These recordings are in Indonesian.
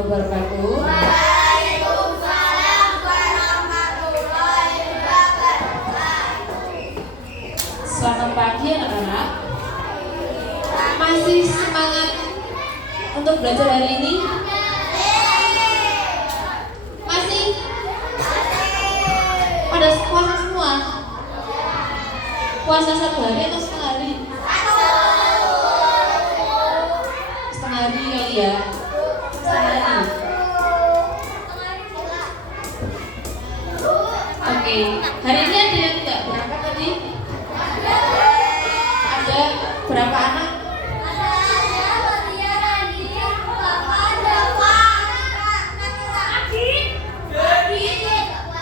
wabarakatuh. Waalaikumsalam warahmatullahi wabarakatuh. Selamat pagi anak-anak. Masih semangat untuk belajar hari ini? Masih? Pada puasa semua? Puasa satu hari atau setengah hari? Setengah hari kali ya. Setengah hari. Oke, hari ini ada yang tidak berangkat tadi? Ada berapa anak?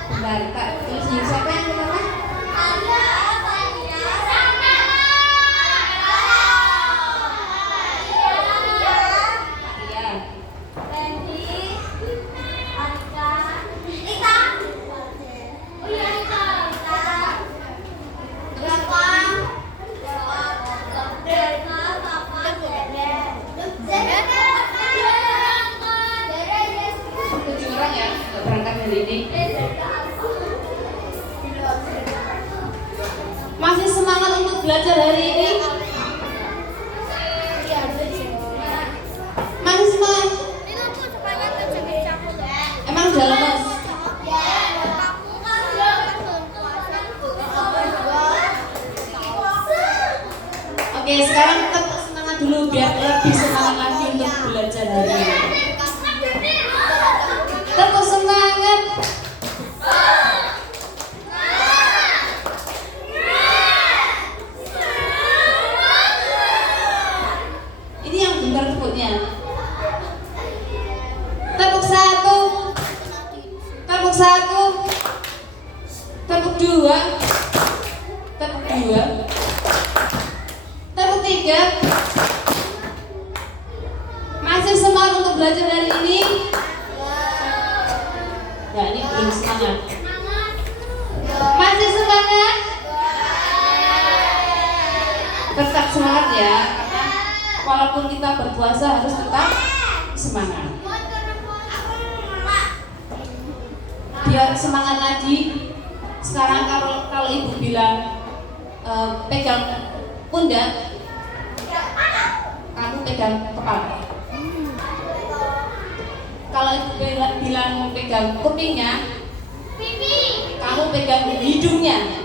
Bentar, Kak. Terus siapa yang pertama? Tujuh orang ya, nggak berangkat hari ini. Masih semangat untuk belajar hari ini? Masih semangat? Emang udah lemes? Oke, sekarang tetap semangat dulu biar lebih semangat lagi untuk belajar hari ini. Tetap semangat. Ini yang bentar tepuknya. Tepuk satu. Tepuk satu. Tepuk dua. Tepuk dua. Tepuk tiga. Masih semangat untuk belajar hari ini? Ya, ini belum semangat. Masih semangat? Tetap semangat ya. Walaupun kita berpuasa harus tetap semangat. Biar semangat lagi. Sekarang kalau ibu bilang pegang pundak, kamu pegang kepala. Kalau ibu bilang pegang kupingnya, kamu pegang hidungnya.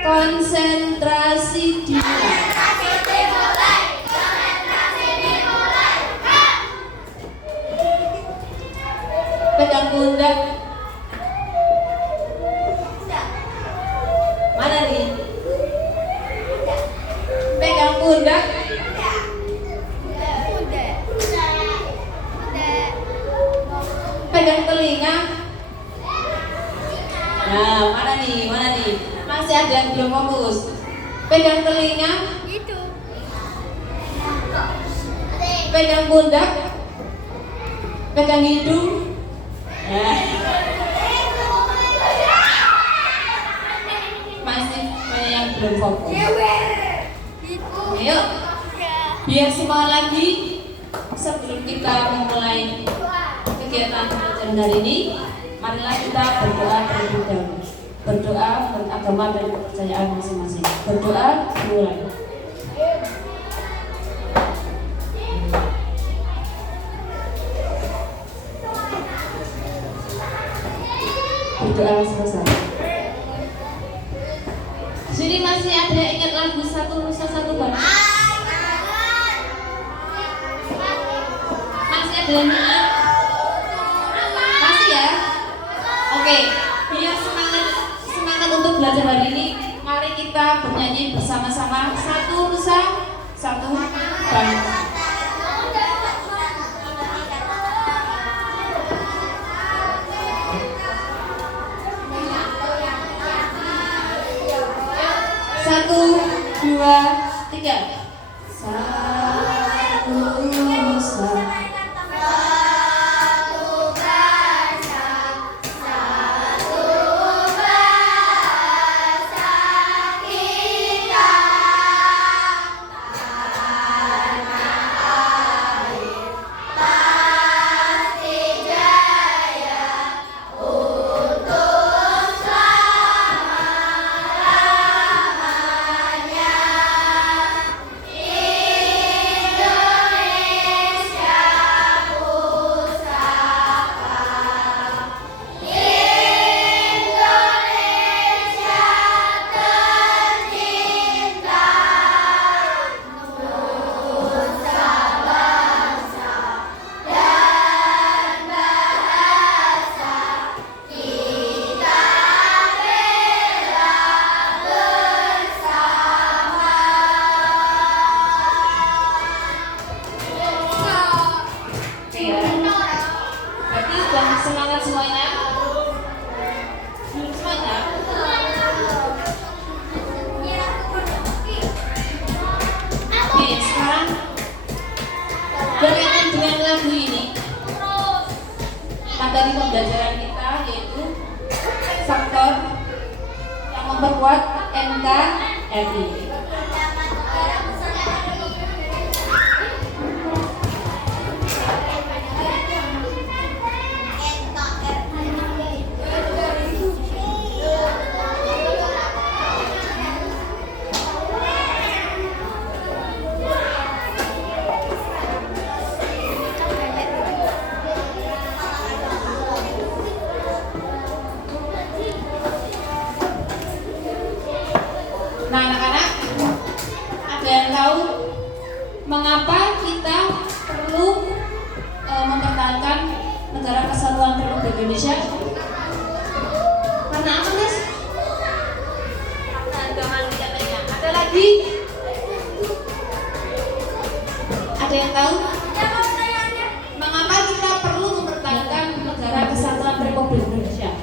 Konsentrasi dimulai. Pegang pundak. Mana nih? Pegang pundak. Pegang telinga. Nah, mana nih? Mana nih? Masih ada yang belum fokus. Pegang telinga. Pegang pundak. Pegang hidung. Nah. Masih banyak yang belum fokus. Ayo, biar semangat lagi sebelum kita memulai kegiatan belajar hari ini. Marilah kita berdoa terlebih dahulu. Berdoa menurut agama dan kepercayaan masing-masing. Berdoa mulai. Berdoa selesai. Di sini masih ada yang ingat lagu Satu Nusa Satu Bangsa? Masih ada yang ingat? Masih ya? Oke, biar semangat untuk belajar hari ini, mari kita bernyanyi bersama-sama Satu Nusa Satu Bangsa. Satu, dua, tiga. Satu Nusa. Satu. materi pembelajaran kita yaitu faktor yang memperkuat NKRI. Nah, anak-anak, ada yang tahu mengapa kita perlu mempertahankan negara kesatuan Republik Indonesia? Karena apa, Mas? Ada lagi? Ada yang tahu? Mengapa kita perlu mempertahankan negara kesatuan Republik Indonesia?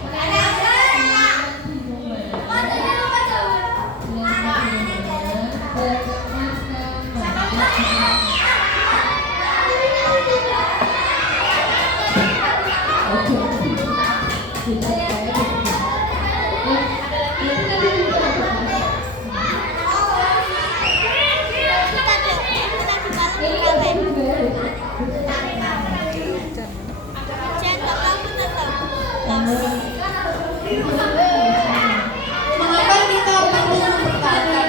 Mengapa kita perlu mempertahankan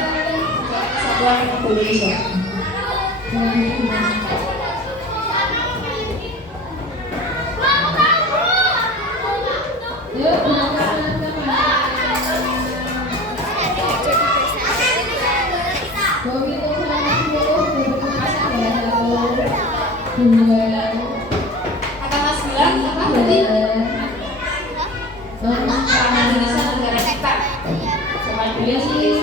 kesatuan Republik Indonesia? Akan Mas bilang apa tadi? Karena Indonesia negara kita. Sama beliau sih.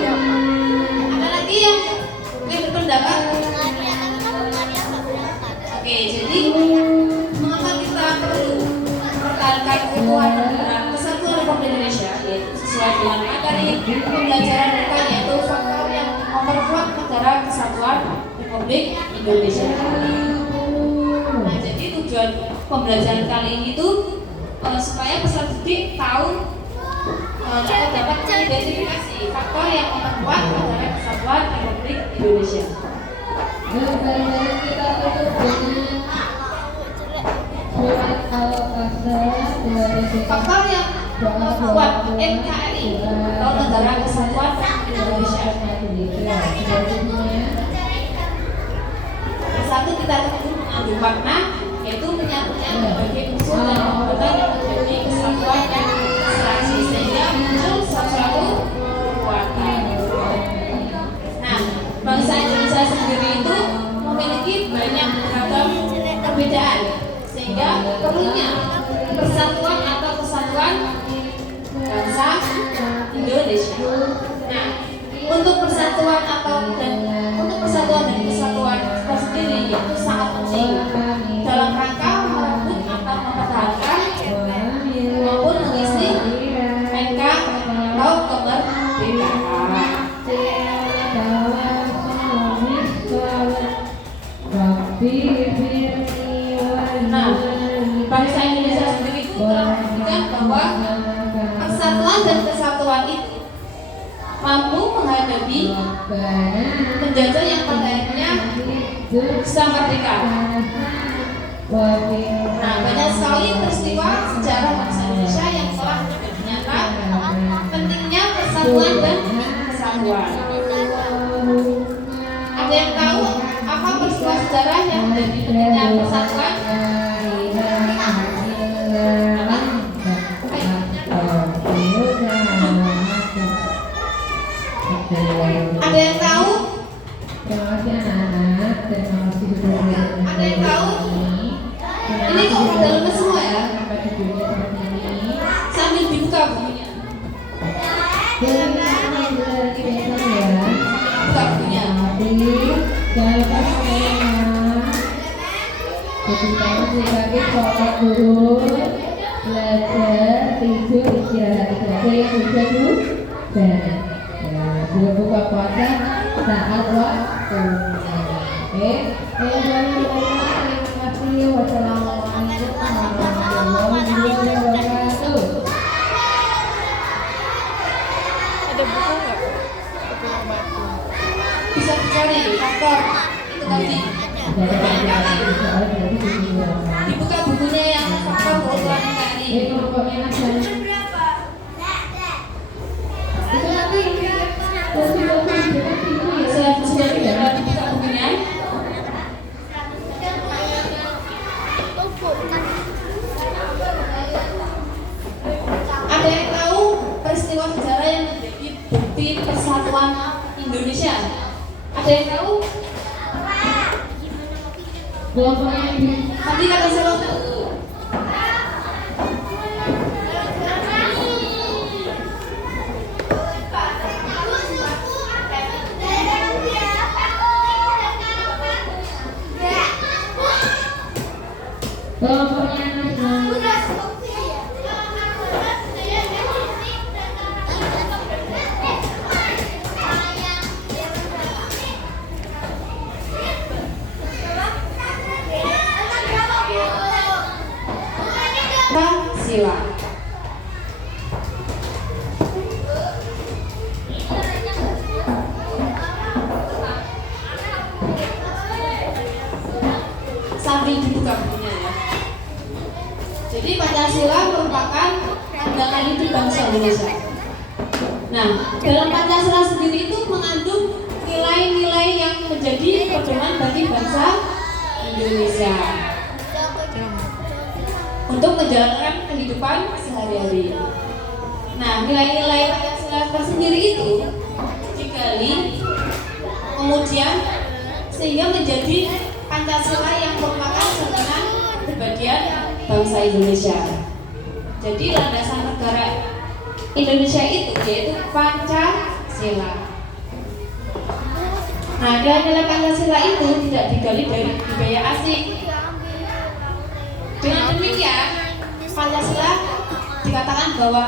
Ada lagi yang berpendapat? Oke, jadi mengapa kita perlu mempertahankan keutuhan negara kesatuan Republik Indonesia, yaitu sesuai dengan materi pembelajaran kita, yaitu faktor yang memperkuat negara kesatuan Republik Indonesia. Nah, jadi tujuan pembelajaran kali ini itu supaya peserta didik tahu atau dapat mengidentifikasi faktor yang memperkuat negara kesatuan Republik Indonesia. Kita tutup dengan surat Al-Qasas. Faktor yang memperkuat NKRI atau negara kesatuan Indonesia. Satu, kita mengandung makna, yaitu menyatunya berbagai unsur dan anggota yang menjadi kesatuan dan interaksi sehingga muncul suatu kekuatan. Nah, bangsa Indonesia sendiri itu memiliki banyak beragam perbedaan sehingga perlunya persatuan atau kesatuan bangsa Indonesia. Nah, untuk persatuan dan kesatuan tersendiri itu sangat penting dalam rangka merebut atau mempertahankan maupun mengisi NK atau kemerdekaan. Nah, bangsa Indonesia sendiri itu telah membuktikan bahwa persatuan dan kesatuan itu mampu menghadapi penjajah yang pada akhirnya bisa merdeka. Nah, banyak sekali peristiwa sejarah bangsa Indonesia yang telah menjadi nyata pentingnya persatuan dan kesatuan. Ada yang tahu apa peristiwa sejarah yang menjadi pentingnya persatuan? Ada yang tahu? Ada yang tahu? Ini kok dalamnya semua ya? Sambil dibuka bukunya. Buka bukunya. Sebagai sholat dulu, belajar, tidur, istirahat. Yang bisa dulu, dan buka puasa saat waktu. Oke, terima kasih. Wassalamualaikum warahmatullahi wabarakatuh. bisa dicari faktor itu tadi. Dibuka bukunya yang faktor keunggulan NKRI. Kelompoknya Nasdem. Itu nanti Sudah dibuka bukunya. Ada yang tahu peristiwa sejarah yang menjadi bukti persatuan Indonesia? Ada yang tahu? kelompoknya di Nanti kata siapa? kelompoknya Nasdem. Pancasila. Sambil dibuka bukunya ya. Jadi Pancasila merupakan pandangan hidup bangsa Indonesia. Nah, dalam Pancasila sendiri itu mengandung nilai-nilai yang menjadi pedoman bagi bangsa Indonesia untuk menjalankan kehidupan sehari-hari. Nah, nilai-nilai Pancasila tersendiri itu digali, kemudian sehingga menjadi Pancasila yang merupakan cerminan kepribadian bangsa Indonesia. Jadi landasan negara Indonesia itu yaitu Pancasila. Nah, nilai-nilai Pancasila itu tidak digali dari budaya asing. Dengan demikian, Pancasila dikatakan bahwa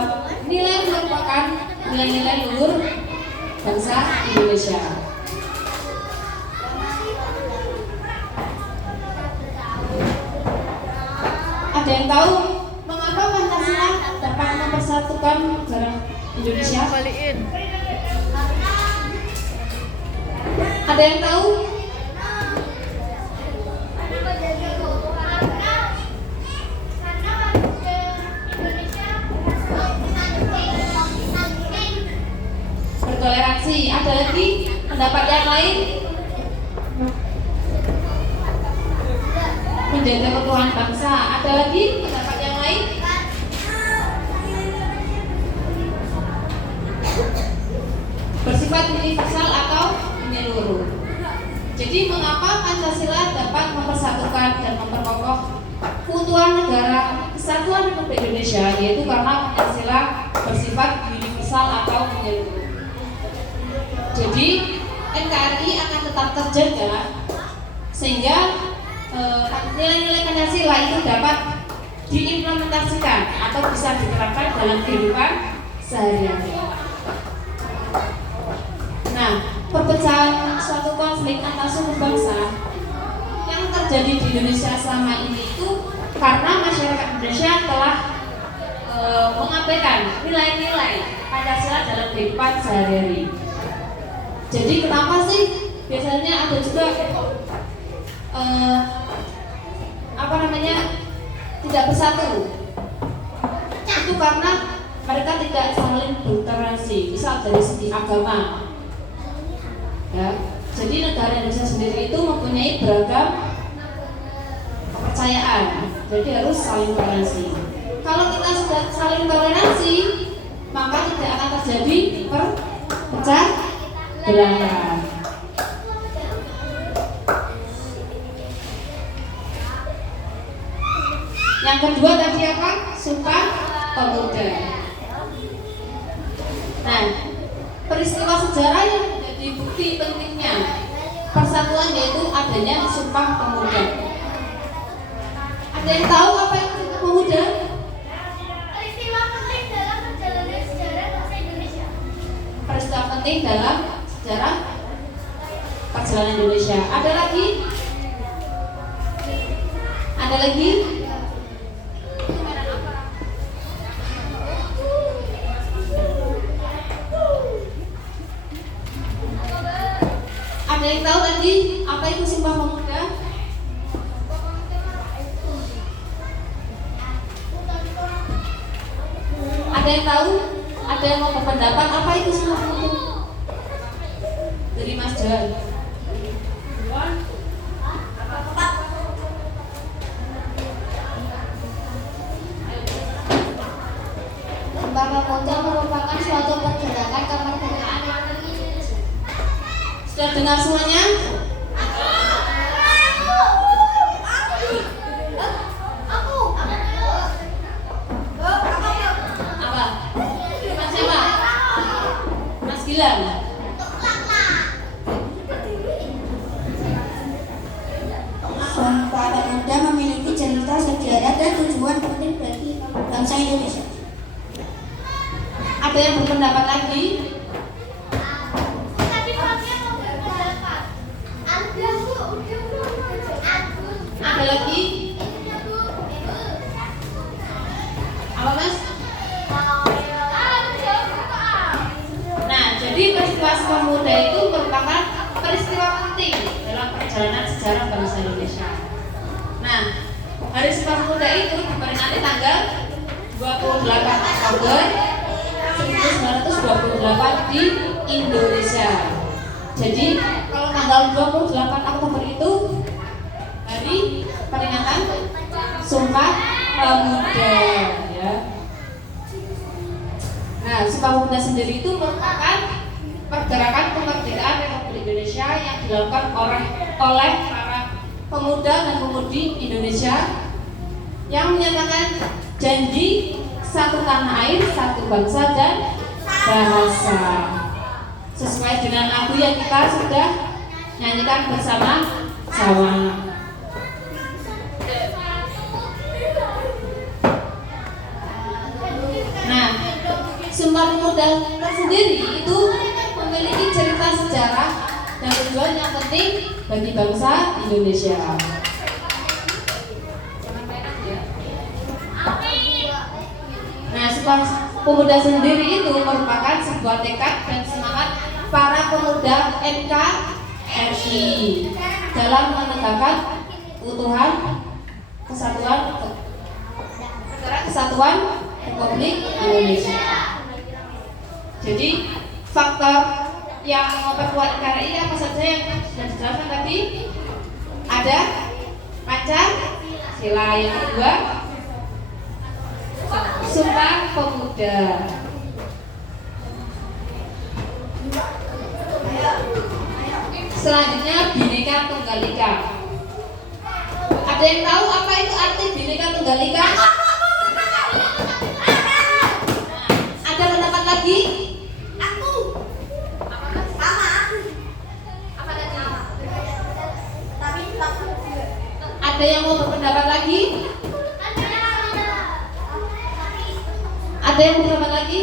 nilai merupakan nilai-nilai luhur bangsa Indonesia. Ada yang tahu mengapa Pancasila dapat mempersatukan negara Indonesia? Ada yang tahu? Bertoleransi. Ada lagi pendapat yang lain? Menjaga keutuhan bangsa. Ada lagi pendapat yang lain? Bersifat universal atau menyeluruh. Jadi mengapa Pancasila dapat mempersatukan dan memperkokoh keutuhan negara Kesatuan Republik Indonesia, yaitu karena Pancasila bersifat universal atau menyeluruh. Jadi NKRI akan tetap terjaga sehingga nilai-nilai Pancasila itu dapat diimplementasikan atau bisa diterapkan dalam kehidupan sehari-hari. Nah, perpecahan suatu konflik antar suku bangsa yang terjadi di Indonesia selama ini itu karena masyarakat Indonesia telah mengabaikan nilai-nilai Pancasila dalam kehidupan sehari-hari. Jadi kenapa sih biasanya ada juga tidak bersatu? Itu karena mereka tidak saling bertoleransi, misal dari segi agama. Ya, jadi negara Indonesia sendiri itu mempunyai beragam kepercayaan, jadi harus saling toleransi. Kalau kita sudah saling toleransi, maka tidak akan terjadi pecah belah. Yang kedua tadi apa? Sumpah Pemuda. Nah, peristiwa sejarah yang menjadi bukti pentingnya persatuan yaitu adanya Sumpah Pemuda. Ada yang tahu apa itu Sumpah Pemuda? Peristiwa penting dalam perjalanan sejarah bangsa Indonesia. Peristiwa penting dalam sejarah perjalanan Indonesia. Ada lagi? Ada lagi? Ada yang tahu tadi apa itu Sumpah Pemuda? Ada yang tahu? Ada yang mau berpendapat apa itu Sumpah Pemuda? Dari Mas Johan. Sumpah Pemuda merupakan suatu pergerakan kemerdekaan yang Sudah dengar semuanya? Apa? Mas siapa? Mas Gilang. Sumpah Pemuda memiliki cerita, sejarah, dan tujuan penting bagi bangsa Indonesia. Ada yang berpendapat lagi? Ada lagi? Apa Mas? Nah, jadi peristiwa Sumpah Pemuda itu merupakan peristiwa penting dalam perjalanan sejarah bangsa Indonesia. Nah, Hari Sumpah Pemuda itu diperingati tanggal 28 Oktober 1928 di Indonesia. Jadi, kalau tanggal 28 Oktober itu hari peringatan Sumpah Pemuda, ya. Nah, Sumpah Pemuda sendiri itu merupakan pergerakan kemerdekaan Republik Indonesia yang dilakukan oleh para pemuda dan pemudi Indonesia yang menyatakan janji satu tanah air, satu bangsa dan bahasa. Sesuai dengan lagu yang kita sudah nyanyikan bersama-sama. Nah, Sumpah Pemuda tersendiri itu memiliki cerita sejarah dan tujuan yang penting bagi bangsa Indonesia. Nah, Sumpah Pemuda sendiri itu merupakan sebuah tekad dan semangat para pemuda NKRI dalam menegakkan keutuhan, kesatuan Republik Indonesia. Jadi faktor yang memperkuat NKRI apa saja yang sudah dijelaskan tadi? Ada Pancasila, yang kedua Sumpah Pemuda. Selanjutnya Bhinneka Tunggal Ika. Ada yang tahu apa itu arti Bhinneka Tunggal Ika? Ada pendapat lagi? Ada yang mau berpendapat lagi? Ada yang berpendapat lagi?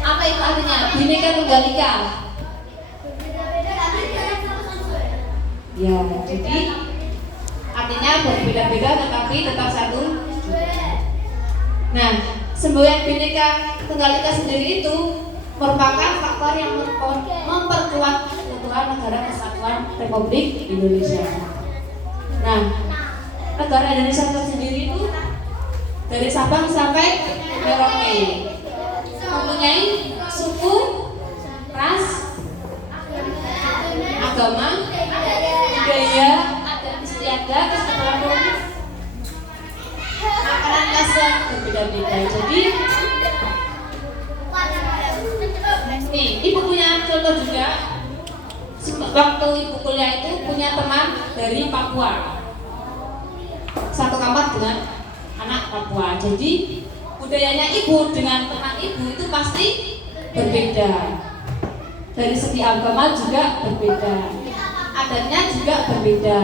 Apa itu artinya Bhinneka Tunggal Ika? Ya, jadi artinya berbeda-beda tetapi tetap satu. Nah, semboyan Bhinneka Tunggal Ika sendiri itu merupakan faktor yang memperkuat keutuhan negara kesatuan Republik Indonesia. Nah, negara Indonesia tersendiri itu dari Sabang sampai Merauke mempunyai suku, ras, agama, budaya, adat istiadat, kesatuan, makanan khas yang berbeda-beda. Jadi nih, ibu punya contoh juga. Waktu ibu kuliah itu punya teman dari Papua, satu kamar dengan anak Papua. Jadi budayanya ibu dengan teman ibu itu pasti berbeda. Dari segi agama juga berbeda, adatnya juga berbeda.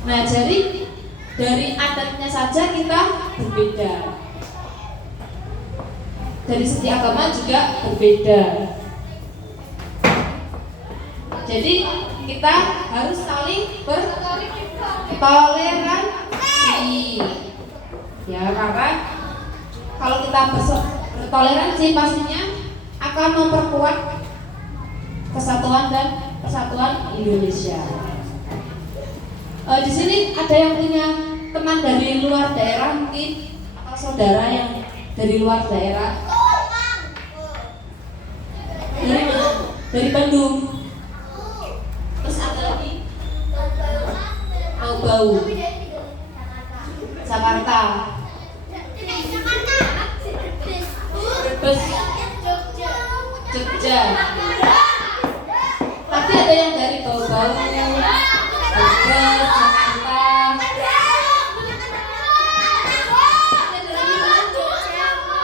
Nah, jadi dari adatnya saja kita berbeda. Dari segi agama juga berbeda. Jadi kita harus saling bertoleransi. Ya, karena kalau kita bertoleransi pastinya akan memperkuat kesatuan dan persatuan Indonesia. Di sini ada yang punya teman dari luar daerah mungkin, atau saudara yang dari luar daerah. Dari mana? Dari Bandung. Terus ada lagi Bau Jakarta, Brebes, Jogja. Tapi ada yang dari Bau-Bau, Brebes, Jakarta.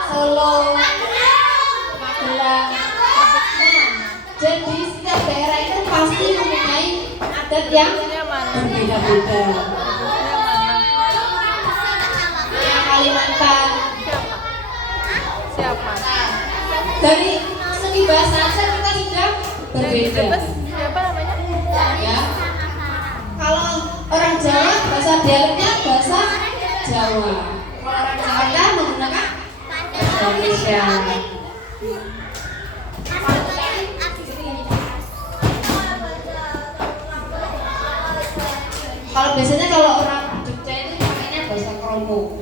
Solo, Magelang. Jadi setiap daerah itu pasti mempunyai adat yang berbeda-beda. Yang Kalimantan. Siapa? Dari segi bahasa saja kita sudah berbeda. Siapa namanya? Ya. Kalau orang Jawa bahasa dialeknya bahasa Jawa. Kalau orang Jakarta menggunakan bahasa Indonesia. Kalau biasanya kalau orang Jogja itu pakainya bahasa Kromo.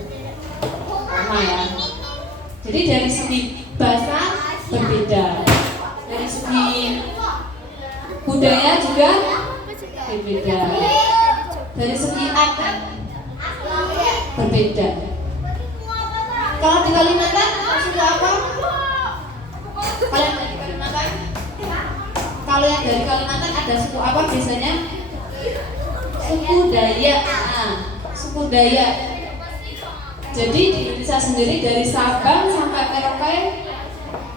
Sama ya. Jadi dari segi bahasa berbeda. Dari segi budaya juga berbeda. Dari segi adat berbeda. Kalau di Kalimantan suku apa? Kalian dari Kalimantan? Kalau yang dari Kalimantan ada suku apa biasanya? Suku Dayak. Nah, suku Dayak. Jadi di Indonesia sendiri dari Sabang sampai Merauke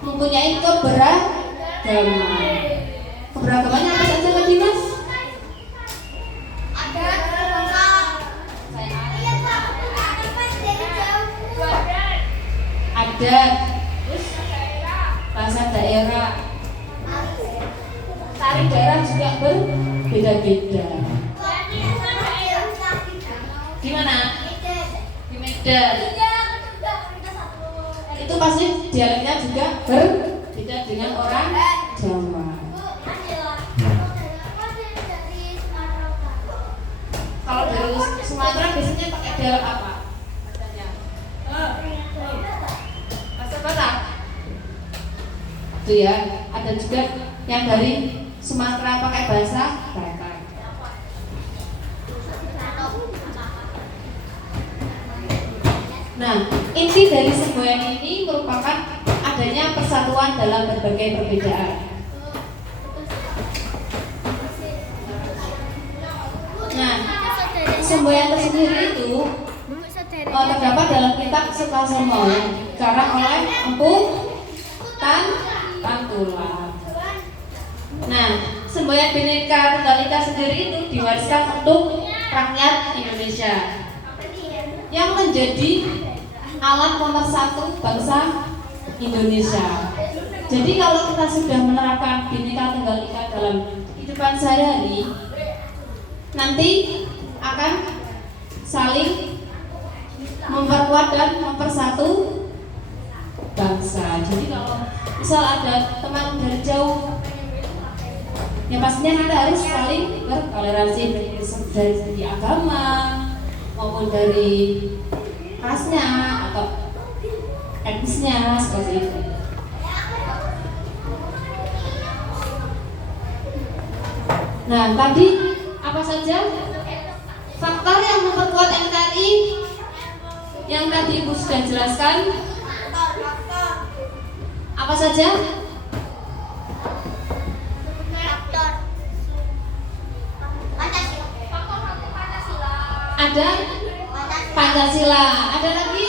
mempunyai keberagaman. Keberagamannya apa saja tadi, Mas? Adat, terus bahasa daerah, tari daerah juga berbeda-beda. Gimana? Di Medan itu pasti dialeknya juga berbeda dengan orang Jawa. Kalau dari Sumatera biasanya pakai dialek apa? Bahasa Batak. Itu ya. Ada juga yang dari Sumatera pakai bahasa Batak. Nah, inti dari semboyan ini merupakan adanya persatuan dalam berbagai perbedaan. Nah, semboyan tersendiri itu terdapat dalam kitab Sukasomo yang dikarang oleh Empu Tantula. Nah, semboyan Bhinneka Tunggal Ika sendiri itu diwariskan untuk rakyat Indonesia yang menjadi alat nomor satu bangsa Indonesia. Jadi kalau kita sudah menerapkan Bhinneka Tunggal Ika dalam kehidupan sehari-hari, nanti akan saling memperkuat dan mempersatu bangsa. Jadi kalau misal ada teman dari jauh, ya pastinya kita harus saling bertoleransi dari segi agama maupun dari rasnya atau etnisnya seperti itu. Nah, tadi apa saja faktor yang memperkuat NKRI yang tadi Ibu sudah jelaskan? Apa saja? Ada Pancasila. Ada lagi?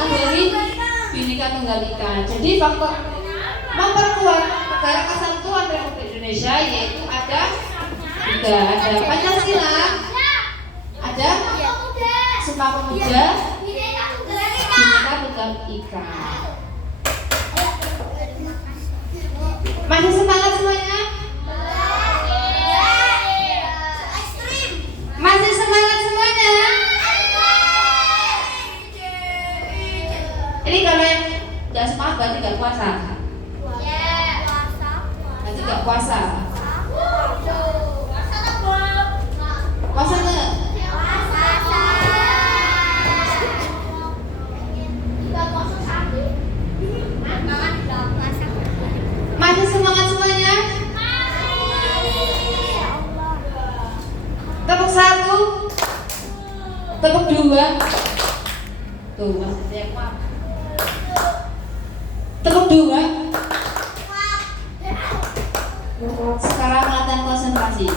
Ada lagi Bhinneka Tunggal Ika. Jadi faktor memperkuat negara kesatuan Republik Indonesia yaitu ada Pancasila, ada Sumpah Pemuda, Bhinneka Tunggal Ika. Masih semangat semuanya? Masih semangat semuanya? Ini kalau yang nggak semangat berarti nggak puasa. Berarti nggak puasa. Puasa nggak? Masih semangat semuanya? Tepuk 1, tepuk 2. Tuh masih ada yang kuat. Tepuk 2. Sekarang latihan konsentrasi.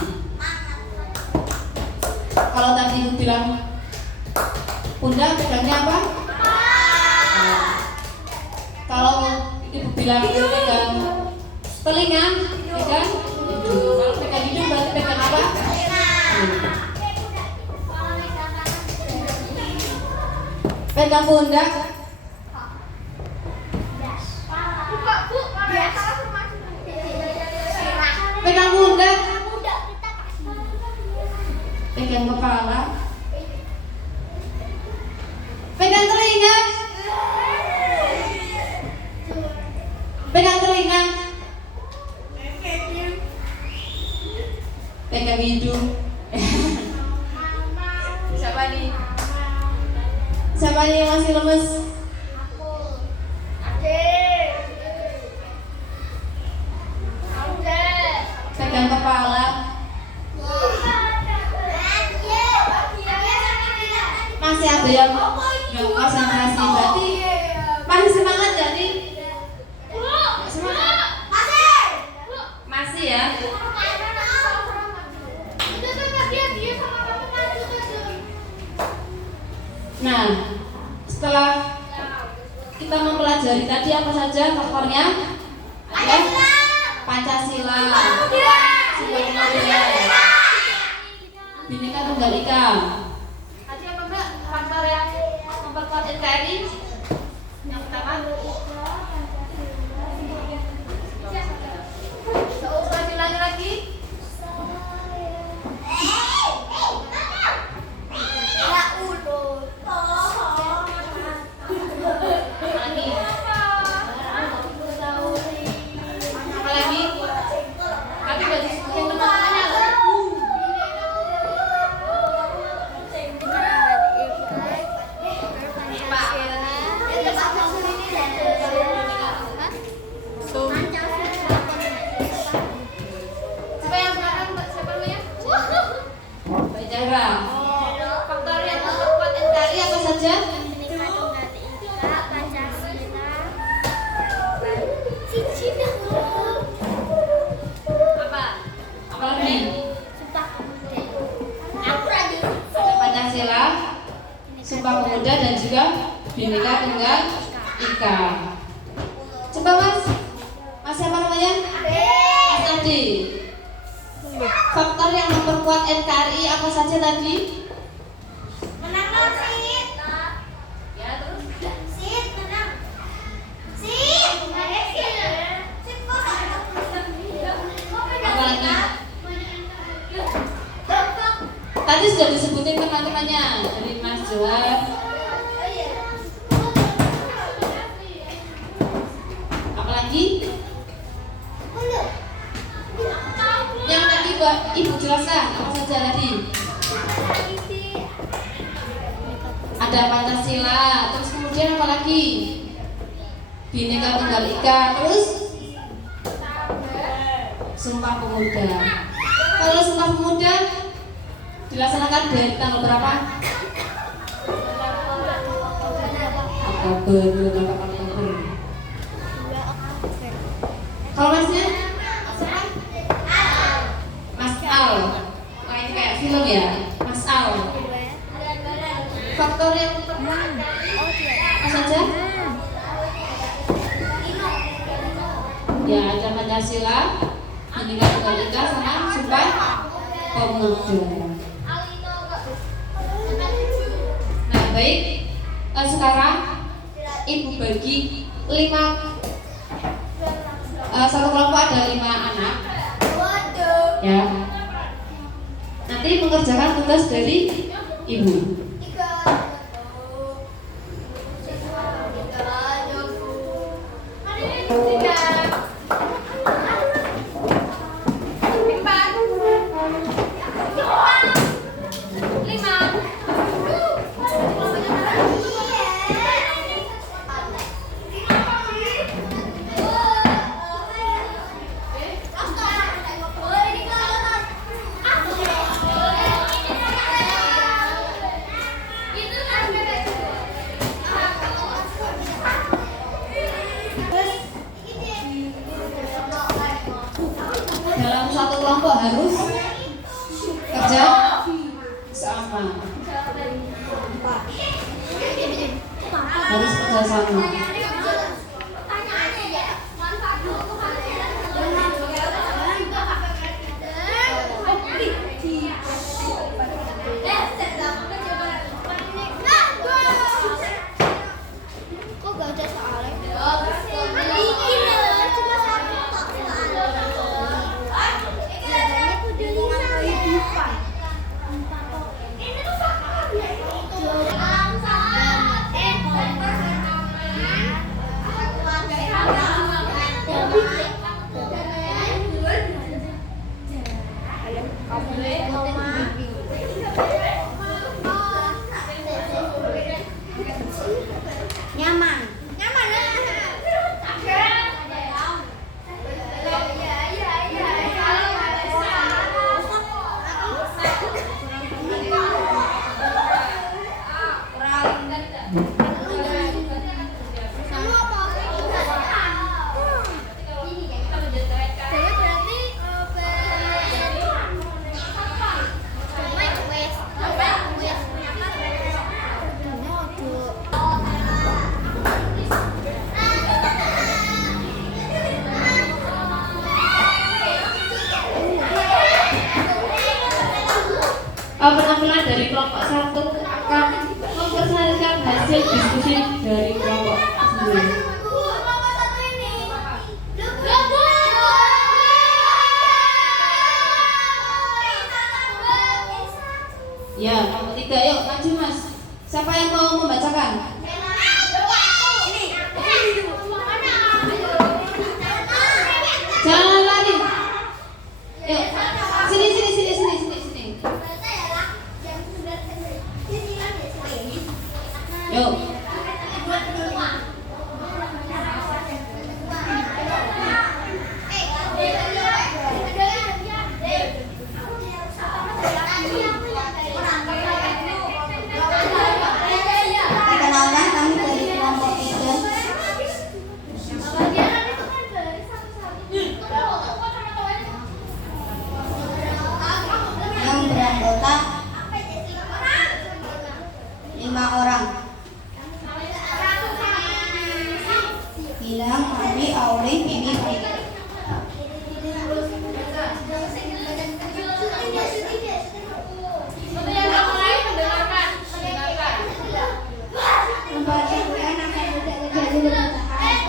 Kalau tadi ibu bilang pundak, pegangnya apa? Kalau ibu bilang pegang telinga, pegang hidung. Kalau pegang hidung berarti pegang apa? Pegang pundak. Pegang pundak. Pegang kepala. Pegang telinga. Pegang telinga. Pegang hidung. Siapa nih? Siapa nih yang masih lemes? Pegang kepala. Masih ada yang konsentrasi, berarti masih semangat gak nih? Semangat? Masih ya? Nah, setelah kita mempelajari tadi apa saja faktornya? Ada Pancasila, Sumpah Pemuda, Bhinneka Tunggal Ika. Tadi apa Mbak? Faktor yang memperkuat NKRI? Yang pertama? Coba bilang lagi. Faktor yang memperkuat NKRI apa saja? Apa? Apa lagi? Ada Pancasila, Sumpah Pemuda dan juga Bhinneka Tunggal Ika. Coba Mas siapa namanya? Mas Adi. Faktor yang memperkuat NKRI apa saja tadi? Menang Sit. Ya terus? Sit menang. Sit. Apa lagi? Tadi sudah disebutin teman-temannya dari Mas Joab. Apa lagi? Yang tadi Ibu jelaskan apa saja tadi? Ada Pancasila, terus kemudian apa lagi? Bhinneka Tunggal Ika, terus Sumpah Pemuda. Kalau Sumpah Pemuda dilaksanakan dari tanggal berapa? Oktober, 28 Oktober. Kalau Masnya? Mas Al. Wah ini kayak film ya, Mas Al. Faktor yang apa saja? Ya ada Pancasila, Bhinneka Tunggal Ika sama Sumpah Pemuda. Nah baik, sekarang Ibu bagi 5 satu kelompok ada 5 anak. Ya. Nanti mengerjakan tugas dari ibu. Dalam satu kelompok harus kerja sama. Harus kerja sama. Penampilan dari kelompok 1 akan memperlihatkan hasil diskusi dari kelompok sendiri. Ya, nomor 3, yuk maju mas. Siapa yang mau membacakan? Jangan lari. Yuk, sini. Yuk. Perkenalkan kami dari kelompok 3 yang beranggota 5 orang. Bilang kami Auling Bibi Bibi. Memperhatikan akan tidak terjadi perpecahan.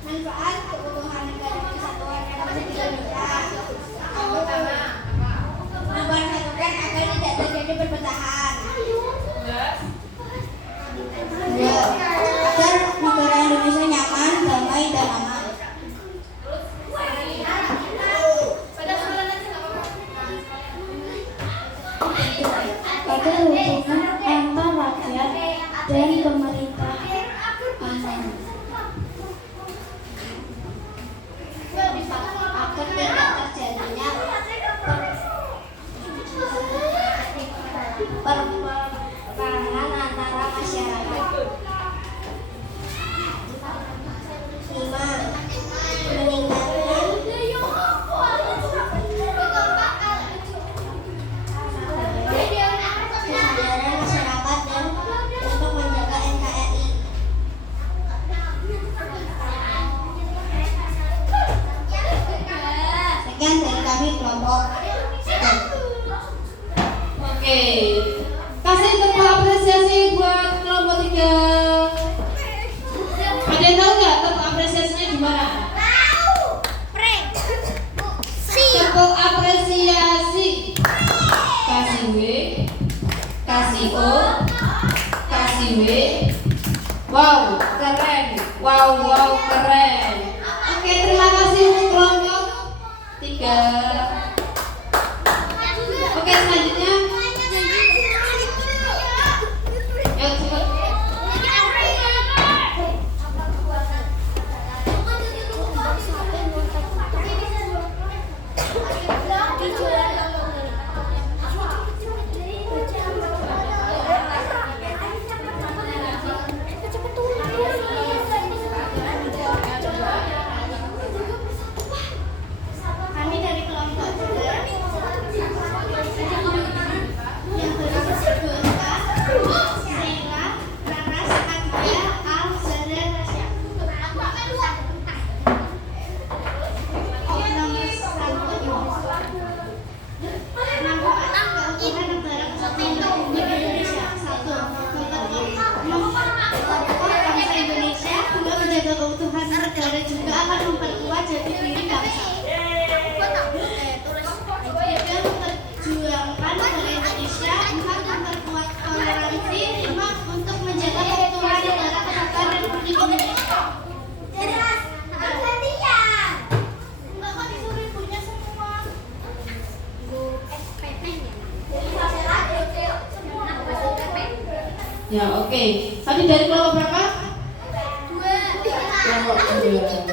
Manfaat keutuhan negara kesatuan Republik Indonesia. Mempersatukan agar tidak terjadi perpecahan. Ya, agar negara Indonesia nyaman, damai, dan aman. Agar hubungan antar rakyat dan pemerintah aman. Agar tidak terjadinya peperangan antara masyarakat. 5. Meningkatkan kesadaran masyarakat dan untuk menjaga NKRI. Sekian dari kami. kasih W, kasih O, kasih W. Wow, keren. Wow, keren. Oke, terima kasih untuk kelompok 3. Oke, selanjutnya. Yuk, cepet. Kami dari kelompok 3 yang berisi Gonta, Sheila, Raras, Adia, Al, Zara, Rasya. Nomor 1. Manfaat keutuhan negara kesatuan Republik Indonesia. 1. Memperkuat bangsa Indonesia. 2. Menjaga keutuhan negara juga akan memperkuat jati diri bangsa. 3. Memperjuangkan negara Indonesia. 4. Memperkuat toleransi. 5. Untuk menjaga keutuhan negara kesatuan Republik Indonesia. Enggak kok disuruh ibunya semua. Ya, oke. Tadi dari kelompok berapa? 2. Kelompok 2.